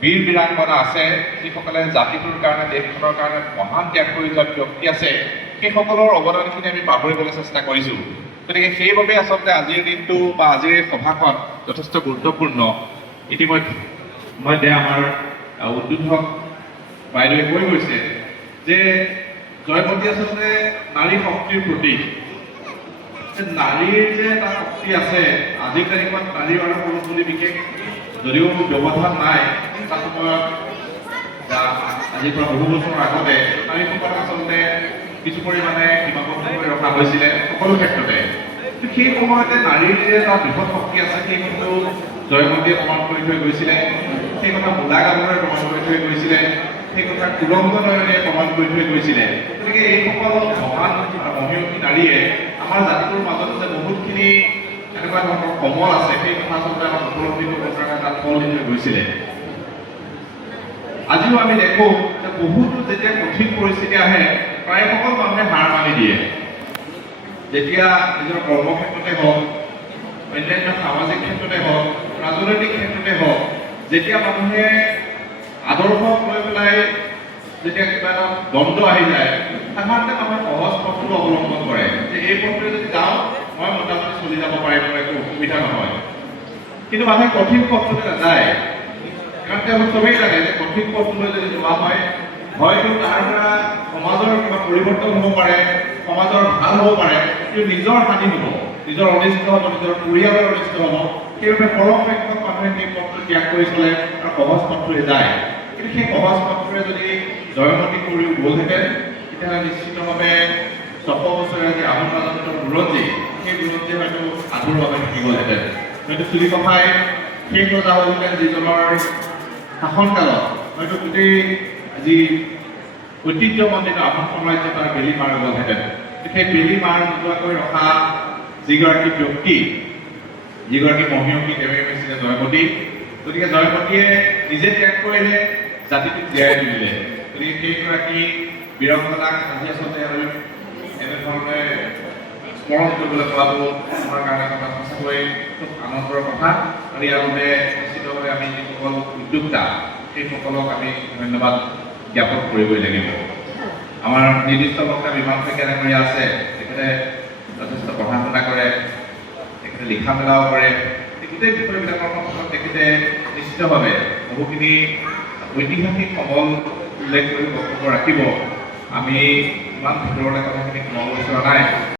বীৰ বীৰাংগনা আছে, যিসকলে জাতিটোৰ কাৰণে দেশখনৰ কাৰণে মহান ত্যাগ কৰি যোৱা ব্যক্তি আছে, সেইসকলৰ অৱদানখিনি আমি পাহৰিবলৈ চেষ্টা কৰিছোঁ। গতিকে সেইবাবে আচলতে আজিৰ দিনটো বা আজিৰ এই সভাখন যথেষ্ট গুৰুত্বপূৰ্ণ। ইতিমধ্যে আমাৰ উদ্বোধক বাইদেৱে কৈ গৈছে যে জয়মতী আচলতে নাৰী শক্তিৰ প্ৰতীক। নাৰীৰ যে এটা শক্তি আছে, আজিৰ তাৰিখত নাৰী আৰু পুৰুষ বুলি বিশেষ যদিও ব্যৱধান নাই, এটা সময়ত আজিৰ পৰা বহু বছৰ আগতে নাৰীসকলক আচলতে কিছু পৰিমাণে সীমাবদ্ধ কৰি ৰখা হৈছিলে সকলো ক্ষেত্ৰতে। সেই সময়তে নাৰীৰ যে এটা বৃহৎ শক্তি আছে, সেই কিন্তু জয়মতীয়ে প্ৰমাণ কৰি থৈ গৈছিলে, সেই কথা মূলা গাভৰুৱে প্ৰমাণ কৰি থৈ গৈছিলে, সেই কথা কুলম্ব নয়নে প্ৰমাণ কৰি থৈ গৈছিলে। গতিকে এইসকল মহান মহিয়সী নাৰীয়ে আমাৰ জাতিটোৰ মাজত যে বহুতখিনি এনেকুৱা ধৰণৰ সমল আছে, সেই কথা আচলতে আমাক উপলব্ধি কৰিবৰ কাৰণে তাত ফল দি থৈ গৈছিলে। আজিও আমি দেখো যে বহুতো যেতিয়া কঠিন পৰিস্থিতি আহে, প্ৰায় সকলো মানুহে হাৰ মানি দিয়ে। যেতিয়া নিজৰ কৰ্মক্ষেত্ৰতে হওক, অন্যান্য সামাজিক ক্ষেত্ৰতে হওক, ৰাজনৈতিক ক্ষেত্ৰতে হওক, যেতিয়া মানুহে আদৰ্শক লৈ পেলাই যেতিয়া কিবা এটা দ্বন্দ্ব আহি যায়, সাধাৰণতে মানুহে সহজ পথটো অৱলম্বন কৰে যে এই পথটোৱে যদি যাওঁ মই মোটামুটি চলি যাব পাৰিম, একো অসুবিধা নহয়। কিন্তু মানুহে কঠিন পথটোতে নাযায়, কাৰণ তেওঁলোক চবেই জানে যে কঠিন পথটোলৈ যদি যোৱা হয়, হয়তো তাৰ পৰা সমাজৰ কিবা পৰিৱৰ্তন হ'ব পাৰে, সমাজৰ ভাল হ'ব পাৰে, কিন্তু নিজৰ হানি হ'ব, নিজৰ অনিষ্ট হ'ব, নিজৰ পৰিয়ালৰ অনিষ্ট হ'ব। সেইবাবে পৰমপক্ষত মানুহে সেই পথটো ত্যাগ কৰি চলে আৰু সহজ পথটোৰে যায়। কিন্তু সেই সহজ পথটোৰে যদি জয়মতী কৰিও গ'লহেঁতেন, তেতিয়াহ'লে নিশ্চিতভাৱে ৬০০ বছৰীয়া যি আহোম ৰাজতন্ত্ৰৰ বুৰঞ্জী, সেই বুৰঞ্জী হয়তো আধৰুৱাভাৱে থাকি গ'লহেঁতেন। হয়তো চুলিকফাই শেষ ৰজা হ'লহেঁতেন, যিজনৰ শাসনকালত হয়তো গোটেই যি ঐতিহ্যমণ্ডিত আহোম সাম্ৰাজ্য তাৰ বেলি মাৰ গ'লহেঁতেন। সেই বেলি মাৰ নোযোৱাকৈ ৰখা যিগৰাকী ব্যক্তি, যিগৰাকী মহিয়সী, তেওঁৱে হৈছিলে জয়মতী। গতিকে জয়মতীয়ে নিজে ত্যাগ কৰিলে, জাতিটোক জীয়াই তুলিলে। গতিকে সেইগৰাকী বীৰাংগনাক আজি আচলতে আমি এনেধৰণে স্মৰণ কৰিবলৈ পোৱাটো আমাৰ কাৰণে এটা সঁচাকৈ খুব আনন্দৰ কথা। আৰু ইয়াৰ বাবে নিশ্চিতভাৱে আমি যিসকল উদ্যোক্তা, সেইসকলক আমি ধন্যবাদ জ্ঞাপন কৰিবই লাগিব। আমাৰ নিৰ্দিষ্ট বক্তা বিমান শইকীয়া ডাঙৰীয়া আছে, তেখেতে যথেষ্ট পঢ়া শুনা কৰে, তেখেতে লিখা মেলাও কৰে। গোটেই বিষয়বিলাকৰ ক্ষেত্ৰত তেখেতে নিশ্চিতভাৱে বহুখিনি ঐতিহাসিক সমল উল্লেখ কৰি বক্তব্য ৰাখিব। আমি ইমান ভিতৰলৈ কথাখিনি সোমাব বিচৰা নাই।